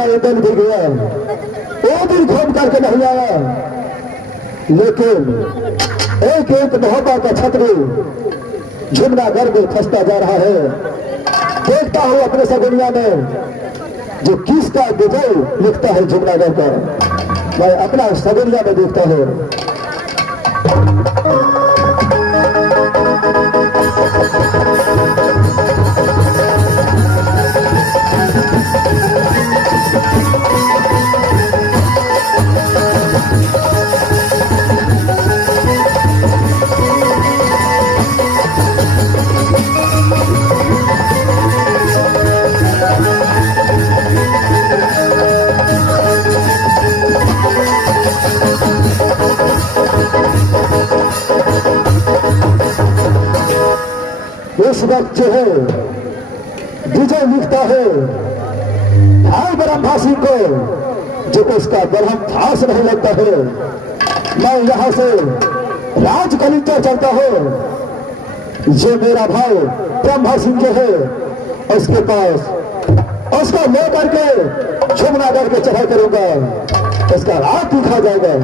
का वेतन भी गया, वो दिन घूम करके नहीं आया, लेकिन एक एक मोहब्बत का छतरी जमुनागढ़ में फंसता जा रहा है। देखता हूँ अपने सगुनिया में जो किसका विजय लिखता है जमुनागढ़ का, मैं अपना सगुनिया में देखता हूँ। इस वक्त जो है विजय लिखता है भाई ब्रह्मभाषी को, जो उसका ब्रह्म फांस नहीं लगता है। मैं यहां से राज कलिंगर चलता हूं, जो मेरा भाई ब्रह्मा सिंह जो है उसके पास उसको लेकर के जमुनागढ़ के चढ़ाई करूंगा, उसका राज दिखा जाएगा।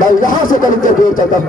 मैं यहां से कलिंगर की ओर चलता हूं।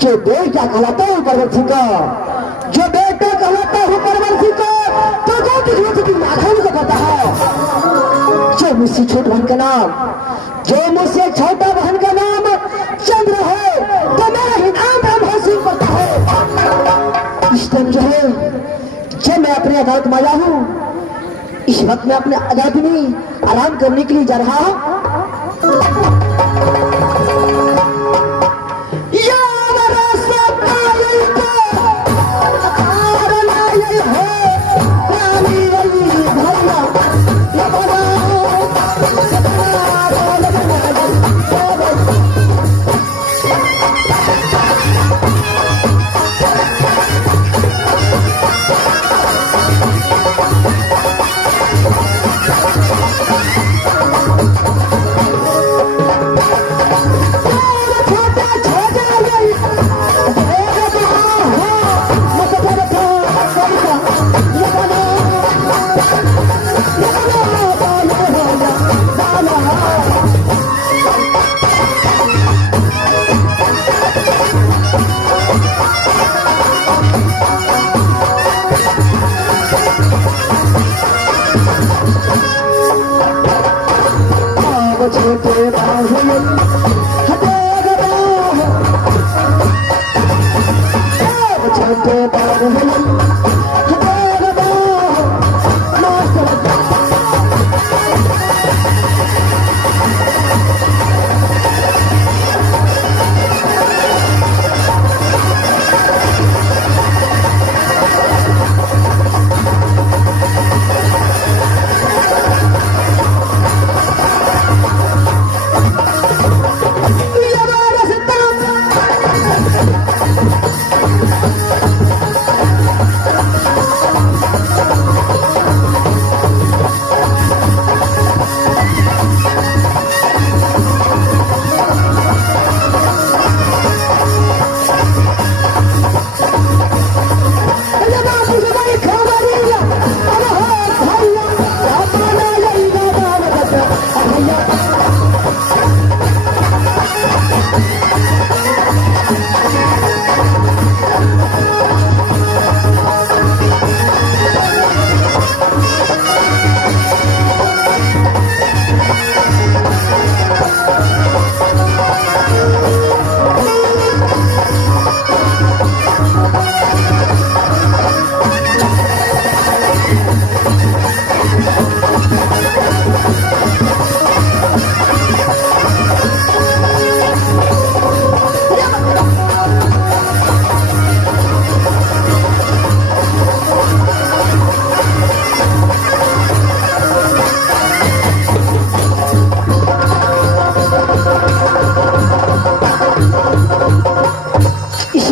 जो बेटा कहलाता हूँ परवरसी का, जो बेटा कहलाता हूँ परवरसी का, तो को पता है। जो मुझसे छोटे बहन का नाम, जो मुझसे छोटा बहन का नाम चंद्र है, तो मेरा ही नाम ब्रह्मा सिंह पता है। जो है जब मैं अपने अदालत में आया हूँ, इस वक्त मैं अपने अदालत में आराम करने के लिए जा रहा हूँ।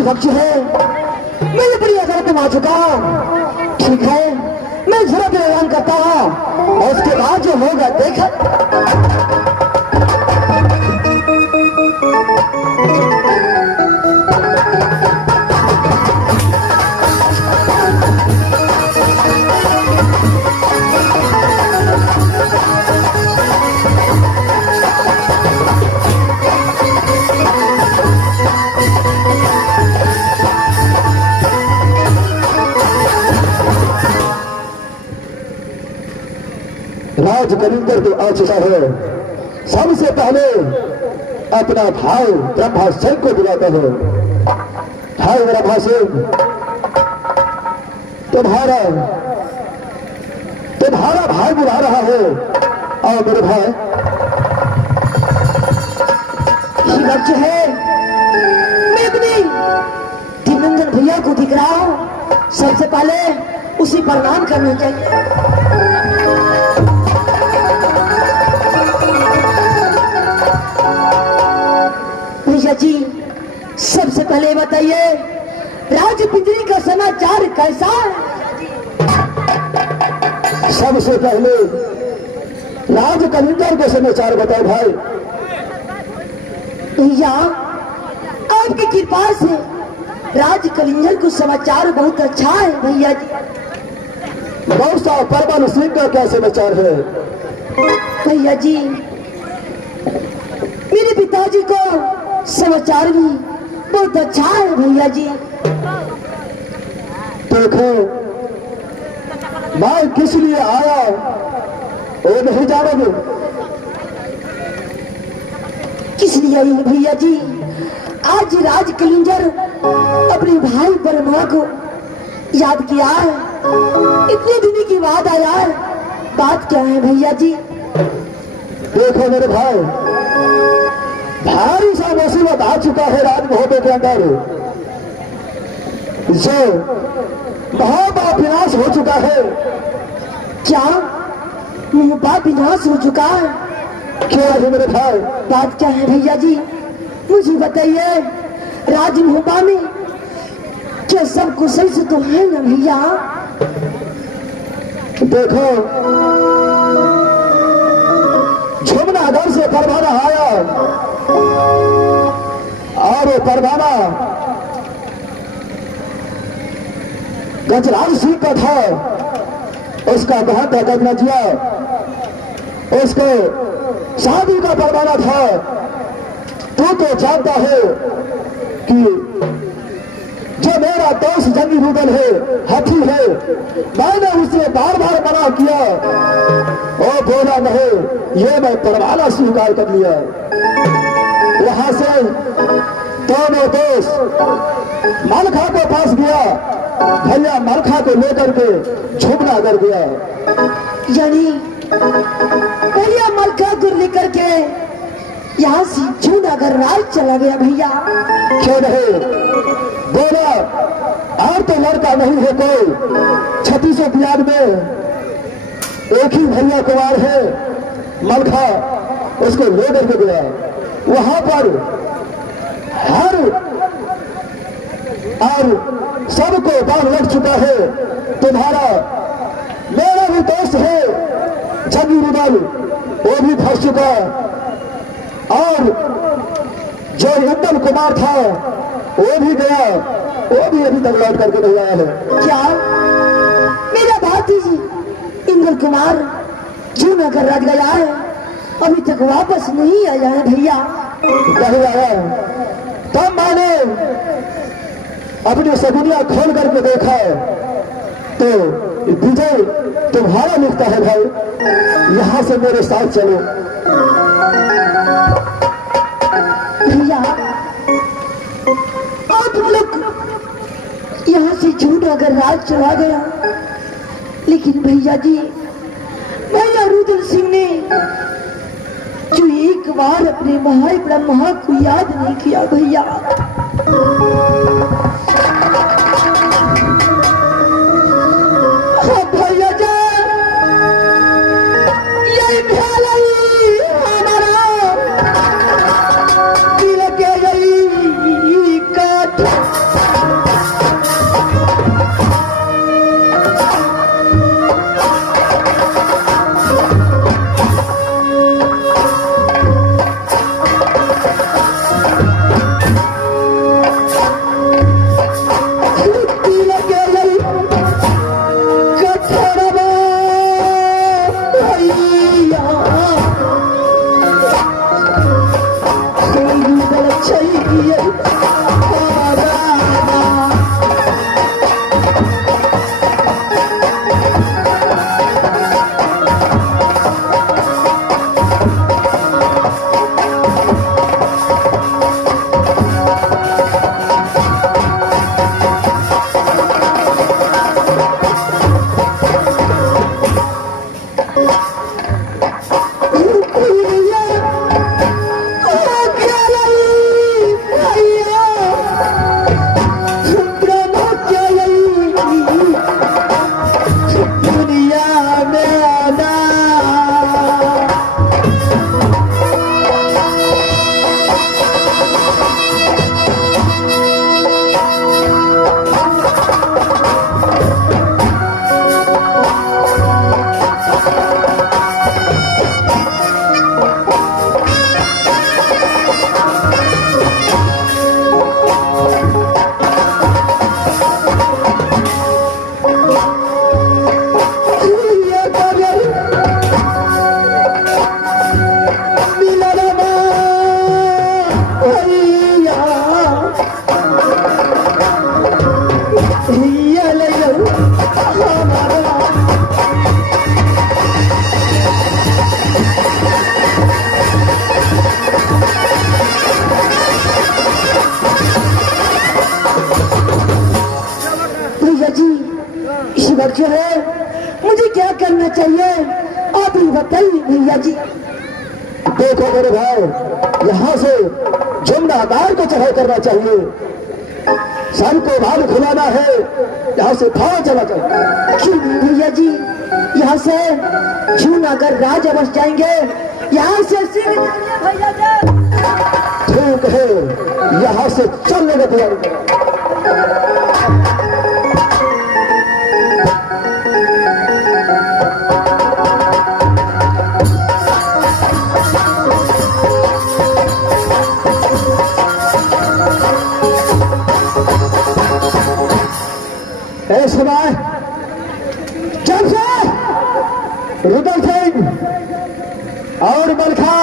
वक्त जो है मैं बड़ी अदालत में आ चुका हूँ। ठीक है, मैं जरूरत ऐलान करता हूँ और उसके बाद जो होगा देखा। राज कलिंगर तो आ चुका है। सबसे पहले अपना भाई ब्रह्मा सिंह को बुलाता है। भाई ब्रह्मा सिंह, तुम्हारा भाई बुला रहा है। और मेरे भाई जो है मैं अपने दिनंजन भैया को दिख रहा हूँ, सबसे पहले उसी प्रणाम करना चाहिए। भैया जी, सबसे पहले बताइए राजपिंजरी का समाचार कैसा है? सबसे पहले राज कलिंगर के समाचार बताओ भाई। भैया, आपकी कृपा से राज कलिंगर को समाचार बहुत अच्छा है। भैया जी, मौसा परमान सिंह का क्या समाचार है? भैया जी, मेरे पिताजी को समाचार भी बहुत अच्छा है। भैया जी, देखो मैं किस लिए आया वो नहीं जानोगे? किस लिए आई भैया जी? आज राज कलिंगर अपने भाई ब्रह्मा को याद किया है, इतने दिन की बात है यार। बात क्या है भैया जी? देखो मेरे भाई, भारी सा मुसीबत आ चुका है राजमहल के अंदर, जो बहुत विनाश हो चुका है। क्या मुंहपा विनाश हो चुका है? क्या है मेरे भाई? बात क्या है भैया जी, मुझे बताइए। राजमहल में क्या सब कुशल से तो है ना भैया? देखो, झुमनागढ़ से परवाना आया और वो परवाना गजराज सिंह का था। उसका बहन था गजनजिया, उसके शादी का परवाना था। तू तो जानता है कि जो मेरा दोस्त जंगी रूबल है, हाथी है, मैंने उसे बार बार मना किया, वो बोला नहीं, ये मैं परवाना स्वीकार कर लिया। वहां से दोनों दोस्त मलखा के पास गया, भैया मलखा को लेकर के झुमनागढ़ गया। यानी भैया मलखा को लेकर के यहाँ से झुमनागढ़ राज चला गया भैया? क्यों नहीं? बोला और तो लड़का नहीं है कोई, 36 बिहार में एक ही भैया कुमार है मलखा, उसको लेकर के गया। वहां पर हर और सबको बांध लग चुका है। तुम्हारा मेरा भी दोस्त है जंगी रूबल, वो भी फंस चुका, और जो इंदल कुमार था वो भी गया, वो भी अभी तक लौट करके नहीं आया है। क्या मेरा भातीजी इंदल कुमार झुमनागढ़ राज गया है? अभी तक वापस नहीं आया है भैया? नहीं आया। तब मैंने अपनी सगुनिया खोल करके देखा तो विजय तुम्हारा लिखता है भाई, यहां से मेरे साथ चलो। भैया आप लोग यहाँ से झुमनागढ़ राज चला गया, लेकिन भैया जी भैया रुद्र सिंह ने जो एक बार अपने भाई ब्रह्मा को याद नहीं किया भैया। हाँ भैया जान, यही ख्याल हमारा दिल के यही काट। नहीं भैया जी। देखो मेरे भाई, यहाँ से जमुनादार को चढ़ाई करना चाहिए, सन को भाग खुलाना है, यहाँ से भाव चला कर। क्यों नहीं भैया जी, यहाँ से जूनागढ़ राजा बस जाएंगे, यहाँ से सीधे जाएंगे भैया जी। ठीक है, यहाँ से चलने का तैयारी करो। समय जब से रुदल सिंह और बलखा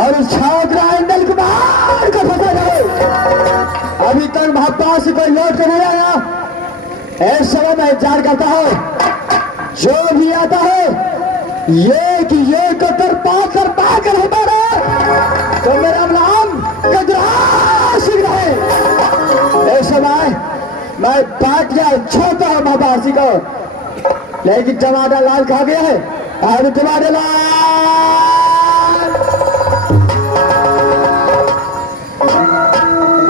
और छात्रा इंदल कुमार को फंसा जाए, अभी तक भाजपा से कोई लौट कर नहीं आया। इस समय मैं इंतजार करता हूं, जो भी आता है ये कि ये कतर पाकर हमारा तो मेरा नाम कदरा सिंह है। इस समय मैं पाट गया छोटा हूं बाबासी को, लेकिन टमाटर लाल खा गया है। अब टमाटर लाल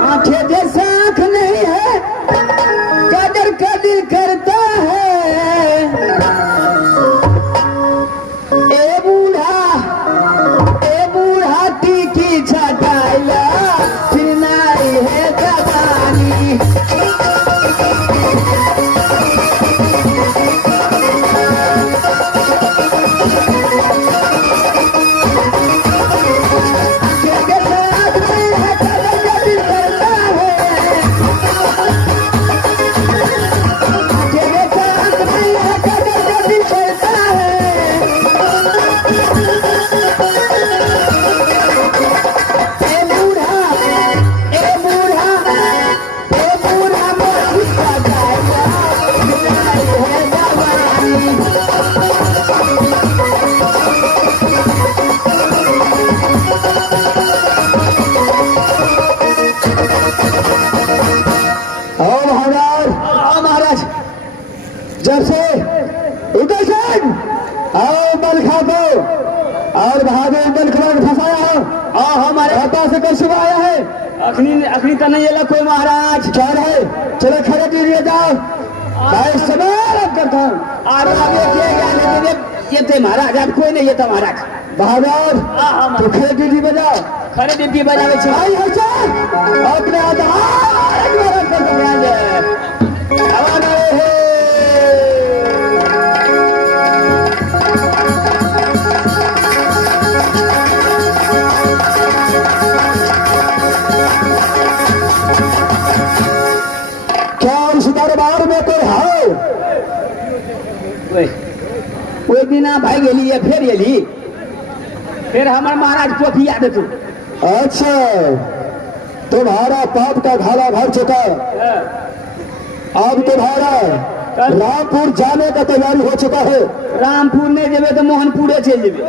आंखें जैसा आंख नहीं है, कदर कदर करता है। ए बूढ़ा टीकी छटाइला फिर नारी है जवानी। जब से उदय सिंह और बलखा को और बहादुर इंदल कुमार को फंसाया हो और हमारे हाथों से कोई सुबह आया है अखनी तो नहीं है कोई महाराज। क्या है, चलो खड़े दीजिए जाओ, मैं समाप्त करता हूँ। आगे ये थे महाराज, अब कोई नहीं, ये था महाराज बहादुर। तो खड़े ड्यूटी बजाओ, खड़े ड्यूटी बजावे अपने आधार दरबार में कोई है? कोई दिन भाई गेली है, फिर हमारे महाराज पोथी याद है तू। अच्छा, तुम्हारा पाप का घाला भर चुका, अब तुम्हारा रामपुर जाने का तैयारी हो चुका है। रामपुर नहीं जेबे तो मोहनपुरे चल जेबे।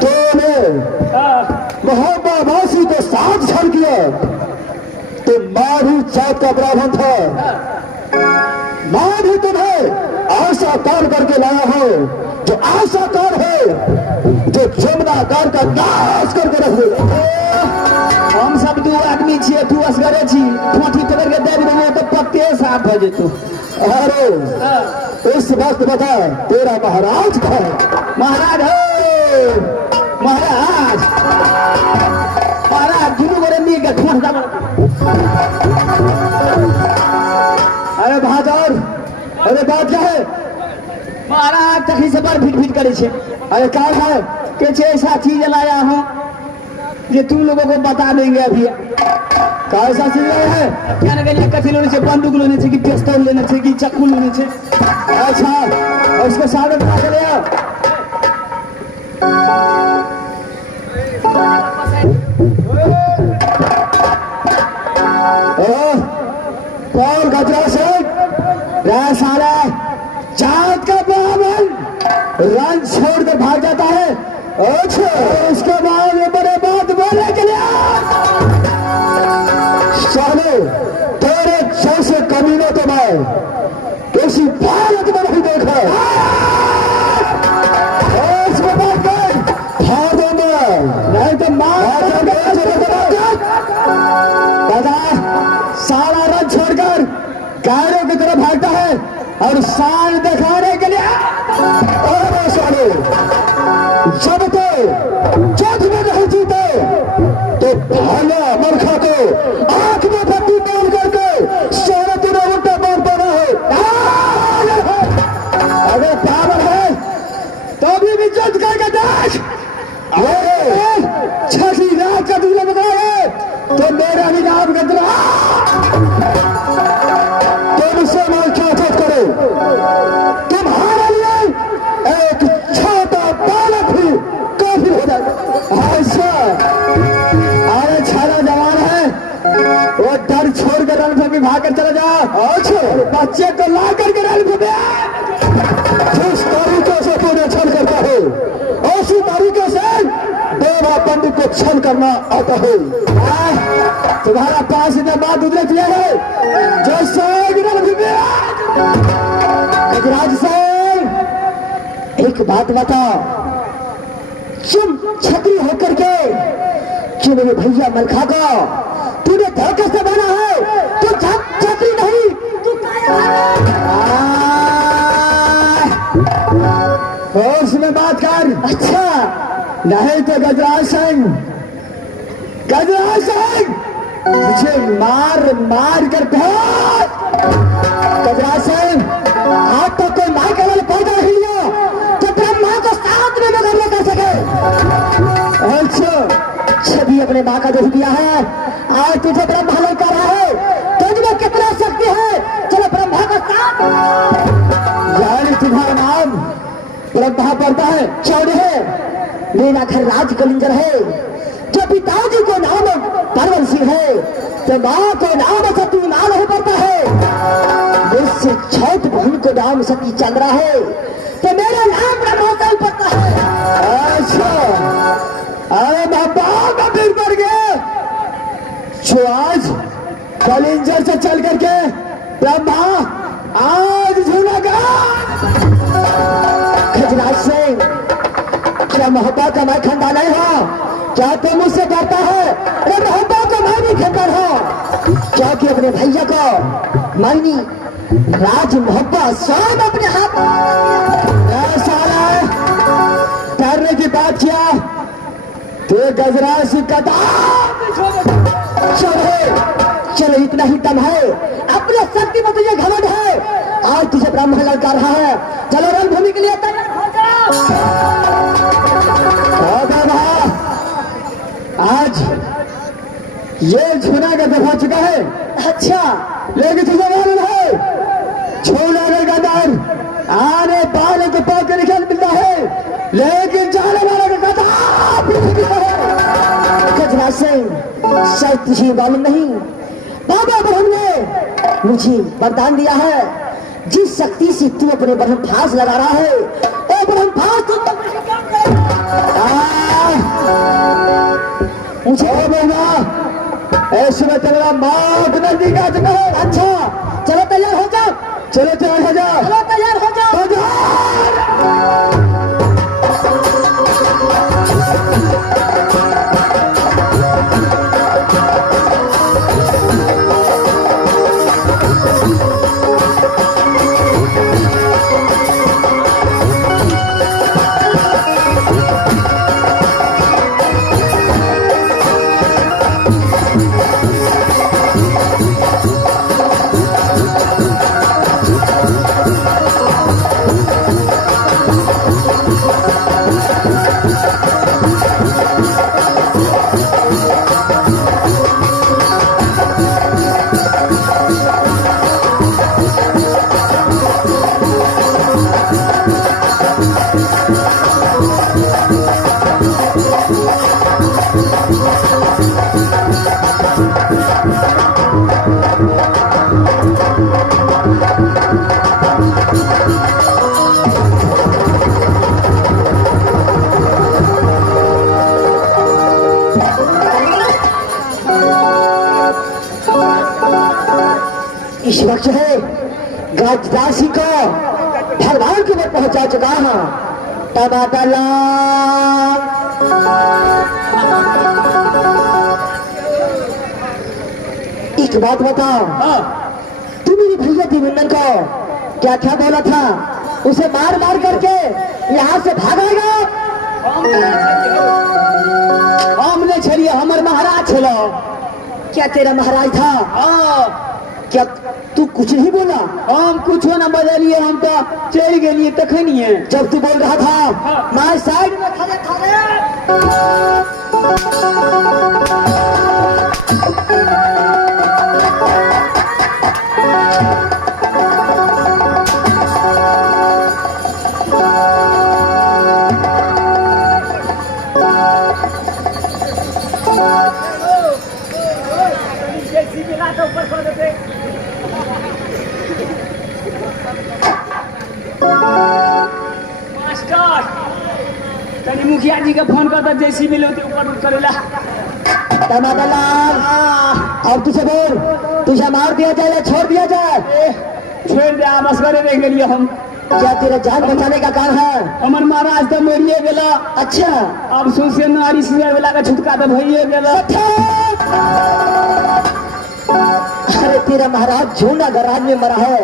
तूने मोहब्बासी को साथ छोड़ किया, तो माँ भी जात का ब्राह्मण था, माँ भी तुम्हें आशा कार करके लाया हो, जो आशा कार है, जो जमुना कार का नाश करके रख दे। हम सब दो आदमी छे, तू असगरे छी, ठोठी पकड़ के दे देबे तो पत्ते साफ हो जेतो। अरे इस वक्त बता, तेरा महाराज कहाँ है? महाराज हो, महाराज दुनू गोरे मिल के ठोठ दबा। अरे बहादुर, अरे बात क्या है? महाराज तखनी से बार फिट करे छे। अरे क्या है कि ऐसा चीज लाया हूँ ये तुम लोगों को बता देंगे अभी। कैसा चीज है? क्या ना कहीं कथी लेने से, बंदूक लेने से कि पिस्तौल लेने से कि चाकू लेने से? अच्छा, उसको साथ में ले आओ। कौन गजरा से सारा जात का ब्राह्मण रंग छोड़ कर भाग जाता है? अच्छा, उसके बाद बड़े बात बोले के लिए तेरे जैसे कमीनों तो मैं किसी भारत में नहीं देखा। इसमें बात कर भागो में नहीं तो मार सारा रन छोड़कर कायरों की तरफ भागता है और साल दिखाने के लिए जब तो जज में नहीं जीते तो भाला मरखा को आंख में पट्टी बांध करके सोने तुरा उल्टा बांध पड़ा है। अगर पावर है तो अभी भी जज करके देख। छठी रात का दूल्हा बताए तो मेरा भी नाम गदरा तुम से मैं क्या करो। तुम्हारे लिए एक छोटा बालक भी काफी हो जाएगा। ऐसा अरे छाड़ा जवान है वो डर छोड़ कर रन में भाग कर चला जा। अच्छा बच्चे को ला करके रन को जिस तरीके से तूने छल करता है उसी तरीके से देवा पंडित को छल करना आता है। तुम्हारा पास इतना बात उतरे किया है जो गजराज सिंह एक बात बता, तुम छतरी होकर के क्यों मेरे भैया मलखा को तूने धोखे से बना है। तू छतरी नहीं तू होश में बात कर। अच्छा नहीं तो गजराज सिंह मुझे मार मार कर गजराज सिंह आप तो कोई मार के वाले पैदा नहीं लिया तो ब्रह्मा को साथ में मुकाबला कर सके। अच्छा छवि अपने माँ का जो दिया है आज तुझे ब्रह्मा लड़का रहा है तुझमें कितना शक्ति है। चलो ब्रह्मा का साथ यानी तुम्हारा नाम ब्रह्मा पड़ता है चौड़े है। मेरा घर राज कलिंजर है जो पिताजी को नाम परवन सिंह है तो माँ को नाम सती माँ नहीं पड़ता है। मुझसे छोट बहन को नाम सती चंद्रा है तो मेरा नाम ब्रह्मोत्सव पड़ता है। अच्छा अरे बाबा का फिर पड़ गया जो आज कलिंजर से चल करके ब्रह्मा आज झूलेगा। गजराज सिंह क्या मोहब्बत का मैं खंडा नहीं हो क्या तुम मुझसे डरता है। अरे मोहब्बत को मैं भी खंडर हो क्योंकि अपने भैया को मैंने राज मोहब्बत सब अपने हाथ सारा डरने की बात किया तो गजराज सिंह का चलो इतना ही दम है अपने शक्ति में तुझे घमंड है। आज तुझे ब्राह्मण लड़का रहा है चलो रणभूमि के लिए तैयार हो जाओ। आज ये जूनागढ़ हो चुका है। अच्छा लेकिन तुझे मालूम है जूनागढ़ का दर आने वाले को पाँव के निकाल मिलता है लेकिन जाने वाले का गजराज सिंह शायद तुझे मालूम नहीं बाबा ब्रह्म ने मुझे वरदान दिया है जिस शक्ति से तू अपने ब्रह्म फास लगा रहा है वो ब्रह्म फास तुम मुझे ऐसे में तेरा मौत नजदीक आ चुका है। अच्छा चलो तैयार हो जाओ चलो तैयार हो जाओ चलो तैयार हो जाओ। इस वक्त जो है गजदार सिंह को भगवान के में पहुंचा चुका है। टमाटर लाल एक बात बताओ, तू मेरे भैया दिवंदन को क्या क्या बोला था? उसे मार मार करके यहाँ से भागेगा? हमने छलिए हमर महाराज छलो। क्या तेरा महाराज था? क्या तू कुछ नहीं बोला? हम कुछ न बदलिए, हम तो चल गए तखनिए। जब तू बोल रहा था मैं साइड में खड़े खड़े कहीं मुखिया जी का फोन करता जैसी भी लोग ऊपर करेला। टमाटर लाल अब तुझे बोल, तुझे मार दिया जाए या छोड़ दिया जाए? छोड़ दे, बस करे रह गए हम। क्या तेरा जान बचाने का काम है? हमार महाराज तो मरिए गेला। अच्छा अब सोचे नारी से वाला का छुटका तो भइए गेला। अरे तेरा महाराज झूना गराज में मरा है,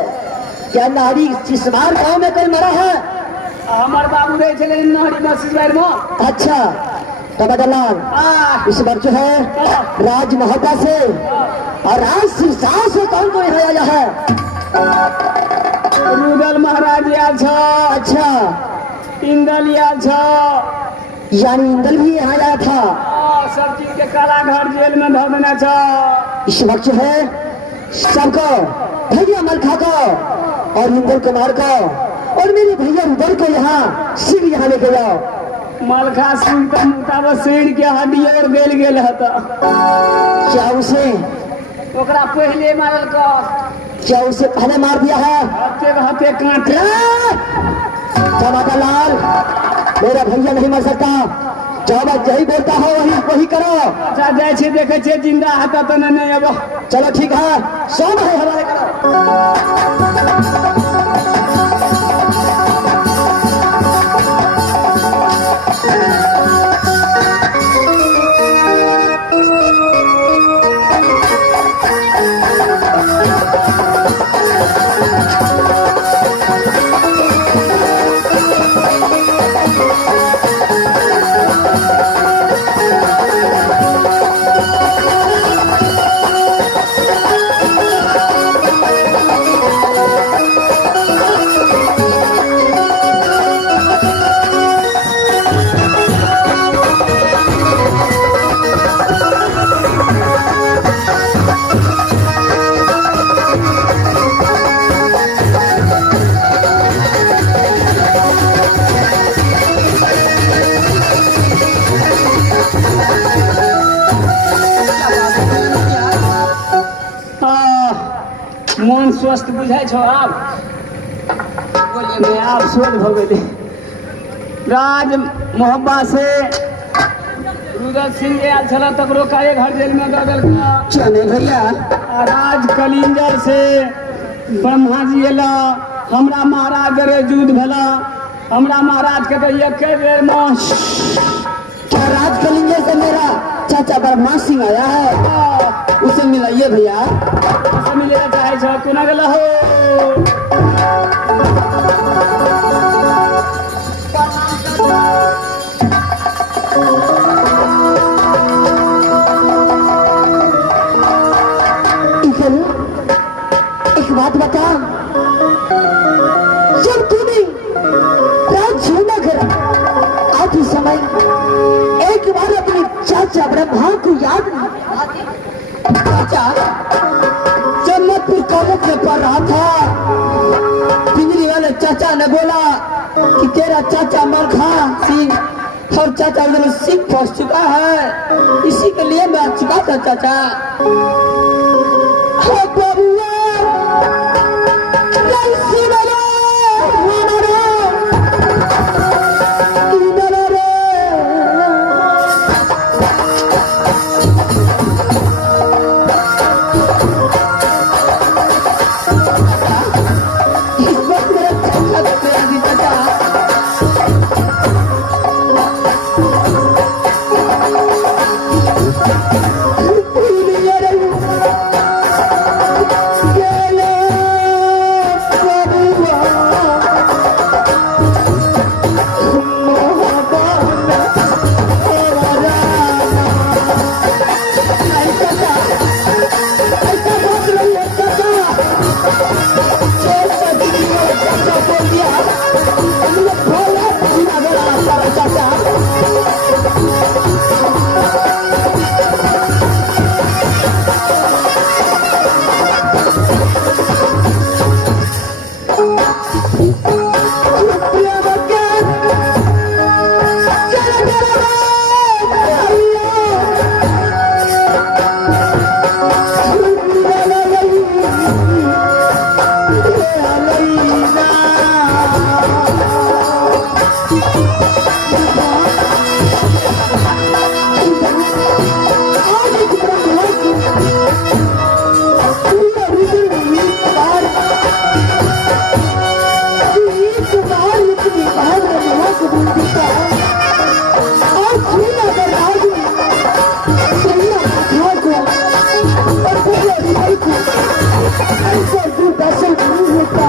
क्या नारी सिसमार गांव में कोई मरा है? हमार बाबू रहे चले नारी बस में। अच्छा टमाटर लाल इस बार जो है राज महता से और राज सिरसा से कौन कोई आया है? रुदल महाराज याद छो। अच्छा इंदल याद छो। यानी इंदल भी यहाँ आया था। सब चीज के काला घर जेल में धो देना छो। इस वक्त जो है सबको भैया मलखा को और इंदल कुमार को और मेरे भैया रुदल को यहाँ सिर यहाँ लेके जाओ। मलखा सिंह का मुताबा शेर के हड्डी और गेल गेल हता। क्या उसे ओकरा पहले मारल का? क्या उसे पहले मार दिया है? हते हते काट। टमाटर लाल मेरा भैया नहीं मर सकता, जो मैं यही बोलता हूँ वही करो। अच्छा जैसे देखे छे जिंदा हता तो नहीं अब। चलो ठीक है, सब है हमारे करो। मन स्वस्थ बुझाई छो आप? बोलिए मैं आप स्वस्थ हो गए। राज मोहब्बा से रुदल सिंह आयल छला तकरो काहे घर जेल में दल का। चले भैया राज कलिंजर से ब्रह्मा जी एला, हमरा महाराज रे युद्ध भेला। हमरा महाराज के तो एक बेर में क्या राज कलिंजर से मेरा चाचा ब्रह्मा सिंह आया है? उसे मिलाइए भैया। उसे मिलेला चाहे छो कोना गेला हो? एक बात बता, जब तूने राज झूना कर आते समय एक बार अपने चाचा ब्रह्मा को याद नहीं? चाचा जब मैं कॉलेज में पढ़ रहा था, पिंजरी वाले चाचा ने बोला कि तेरा चाचा मलखा सिंह और चाचा उधर सिंह फंस चुका है, इसी के लिए मैं आ चुका था चाचा। ऐसा झूठा सब नहीं होता।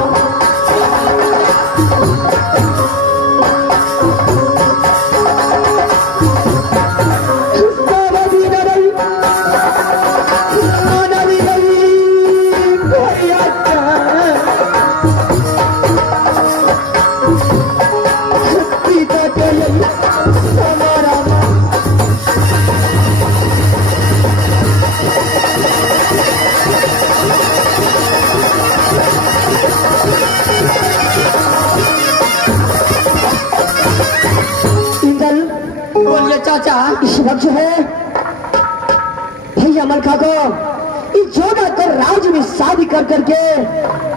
बोलिए चाचा। इस वक्त जो है भैया मलखा को इस जोड़ा कर राज में शादी कर करके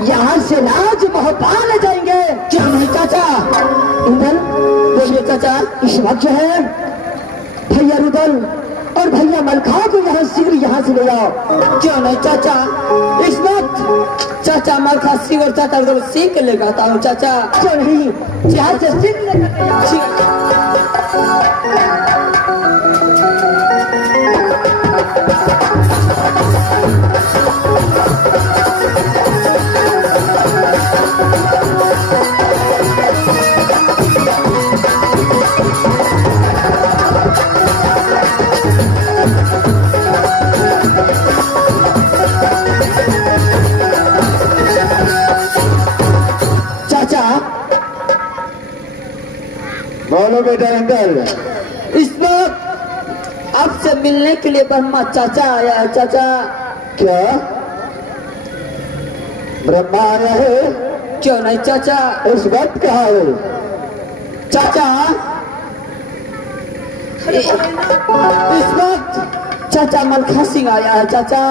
यहाँ से राज महपा ले जाएंगे। क्यों नहीं चाचा? इंदल बोलिए चाचा। इस वक्त जो है भैया रुदल और भैया मलखा को यहाँ शीघ्र यहाँ से ले जाओ। क्यों नहीं चाचा? इस वक्त चाचा मलखा सिंह और चाचा रुदल सिंह के लेकर आता हूँ चाचा। क्यों नहीं यहाँ से सिंह लेकर बोलो बेटा इंदल। इस वक्त आपसे मिलने के लिए ब्रह्मा चाचा आया है चाचा। क्या ब्रह्मा आया है? क्यों नहीं चाचा? इस वक्त कहाँ है? चाचा इस वक्त चाचा मलखा सिंह आया है चाचा।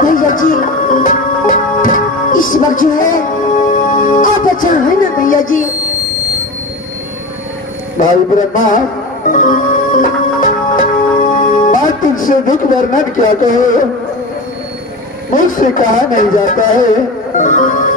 भैया जी इस वक्त जो है आप अच्छा है ना भैया जी? भाई ब्रह्मा, मैं तुझसे दुख वर्णन क्या कहो, मुझसे कहा नहीं जाता है।